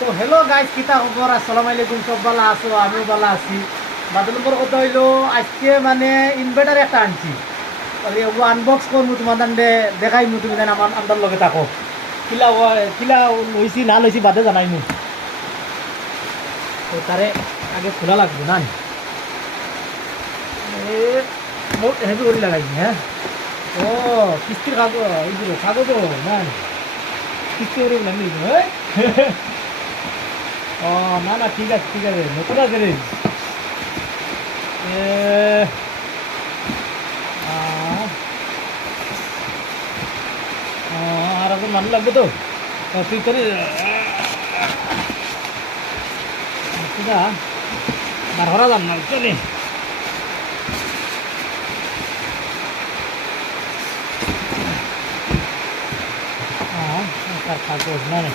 তো hello guys, কিতা খবর? আসসালামু আলাইকুম। সব ভালো আছো? আমিও ভালো আছি। বাদল নম্বর কথা হইলো, আজকে মানে ইনভার্টার একটা আনছি। তাহলে ও আনবক্স করবো, তোমার দান্ডে দেখাইমু, তুমি জান আমার আন্দার লগে থাকো। কিলা লইছি না লইছি বাদে জানাইমু। তো তারে আগে খোলা লাগবে না? এ বহুত হেভি করে লাগাইছি। হ্যাঁ, ও কিস্তির কাগজ, এইগুলো কাগজও না, কিস্তি করে লাগবে। ও না না, ঠিক আছে ঠিক আছে, নতুন আছে রে। এ, আহ, আর এখন মানুষ লাগবে তো। তুই তোর বার করা যান না, চলে। তার কাগজ না রে।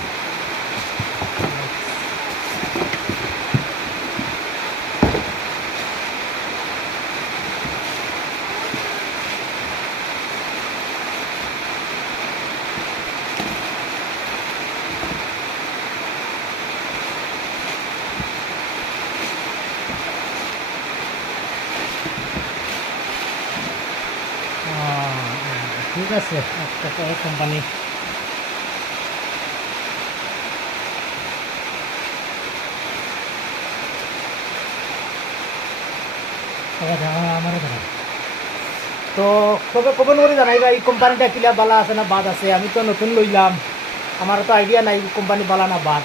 ঠিক আছে, একটা কোম্পানি। আমারও দেখা। তো কবে কবে নড়ি জানাইবা এই কোম্পানিটা কিলা বালা আছে না বাদ আছে? আমি তো নতুন লইলাম, আমার তো আইডিয়া নাই কোম্পানি বালা না বাদ।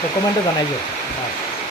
তো কমেন্টে জানাইও।